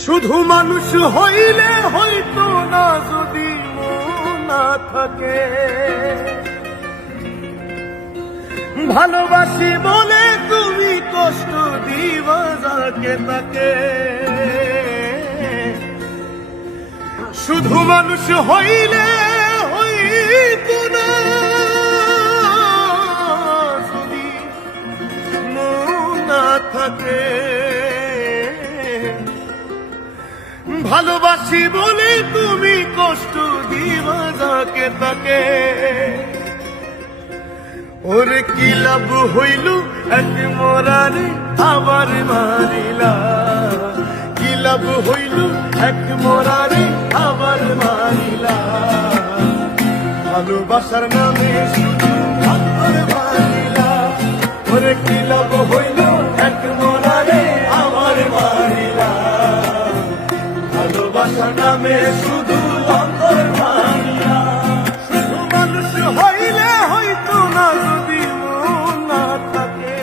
শুধু মানুষ হইলে হইতো না যদি মন না থাকে, ভালোবাসি বলে তুমি কষ্ট দিবা যাকে তাকে। শুধু মানুষ হইলে হইতো না যদি মন না থাকে, ভালোবাসি বলে তুমি কষ্ট দিবা যাকে তাকে। ওরে কি লাভ হইল এক মরারে আবার মারিলা, কি লাভ হইল এক মরারে আবার মারিলা। ভালোবাসার নামে শুধু আবার মারিলা, ওরে কি লাভ হইল এক মরারে আবার মারিলা। ভালোবাসার নামে শুধু অন্তর মারিলা। শুধু মানুষ হইলে হইতো না যদি মন না থাকে,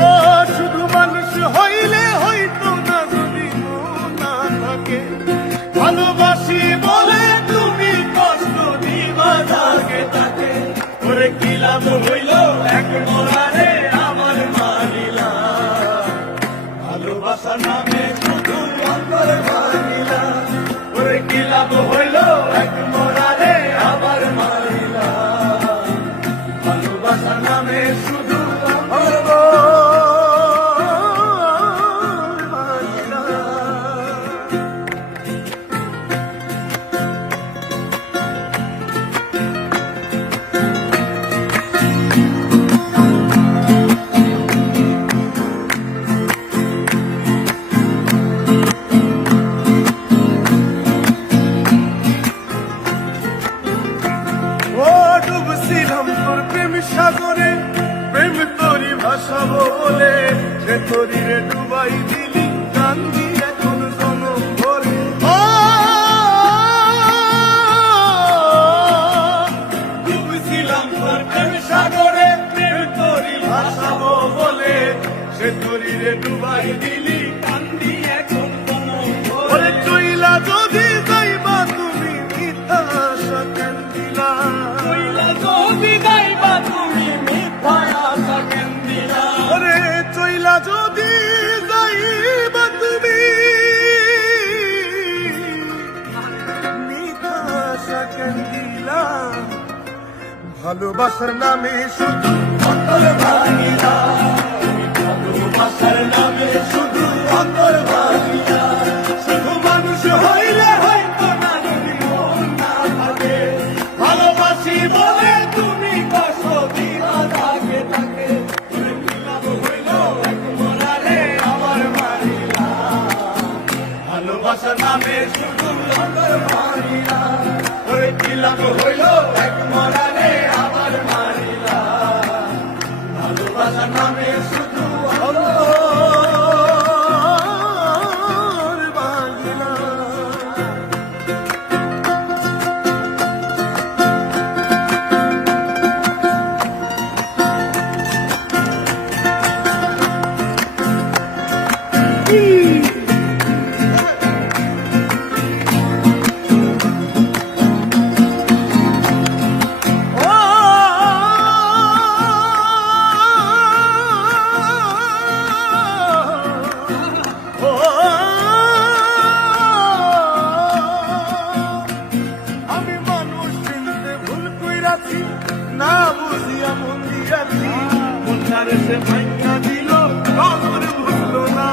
ও শুধু মানুষ হইলে হইতো না যদি মন না থাকে। ভালোবাসি বলে তুমি কষ্ট দিবা যাকে তাকে, ওরে কি লাভ হইল এক মরারে আবার মারিলা। ভালোবাসার নামে শুধু অন্তর মারিলা, ওরে কি লাভ হইল এক মরারে আবার মারিলা। ভালোবাসার নামে শুধু অন্তর মারিলা। ডুবছিলাম তোর প্রেম সাগরে, প্রেম তোরি ভাসাবো বলে, সে তোরি রে ডুবাই দিলি কান্দি এখন জনম ভরে। ডুবছিলাম তোর প্রেম সাগরে, প্রেম তোরি ভাসাবো বলে, সে তোরি রে ডুবাই দিলি কান্দি এখন জনম ভরে। চইলা যদি যাইবা তুমি মিথ্যা আশা কেন দিলা, যদি যাইবা তুমি মিথ্যা আশা কেন দিলা। ওরে চইলা যদি যাইবা তুমি মিথ্যা আশা কেন দিলা। ভালোবাসার নামে শুধু অন্তর ভাঙিলা, ভালোবাসার নামে শুধু অন্তর ভাঙিলা। শুধু মানুষ হইলে হয়তো না যদি মন না থাকে, ভালোবাসি বলে তুমি কষ্ট দিবা যাকে তাকে। ওরে কি লাভ হইল এক মরারে আবার মারিলা। ভালোবাসার নামে শুধু অন্তর মারিলা, ওরে কি লাভ হইল এক মরারে আবার মারিলা। ভালোবাসার নামে শুধু অন্তর মারিলা। আমি মানুষ চিনতে ভুল কইরাছি, না বুঝিয়া মন দিয়াছি, মনটারে সে ভাঙা দিল কবর ভুলল না।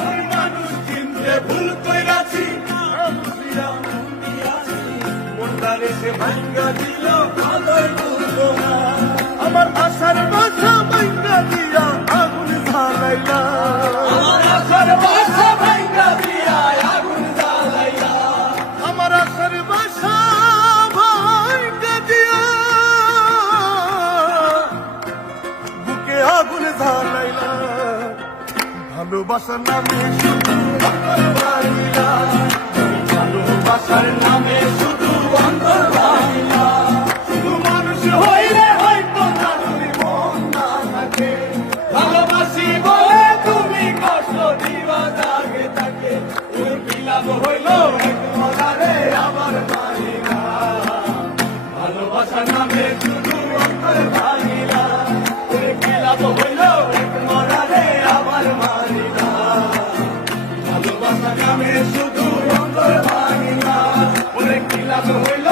আমি মানুষ চিনতে ভুল কইরাছি, না বুঝিয়া মন দিয়াছি, মনটারে সে ভাঙা দিল কবর ভুলল না। আমার আশার বাসা ভাঙা দিয়া আগুন জ্বালাইলা, আমার আশার বাসা ভাঙা দিয়া আগুন জ্বালাইলা। আমার আশার বাসা ভাঙা দিয়া বুকে আগুন জ্বালাইলা। ভালোবাসার নামে শুধু অন্তর ভাঙিলা, ভালোবাসার নামে শুধু অন্তর ভাঙিলা। শুধু হইল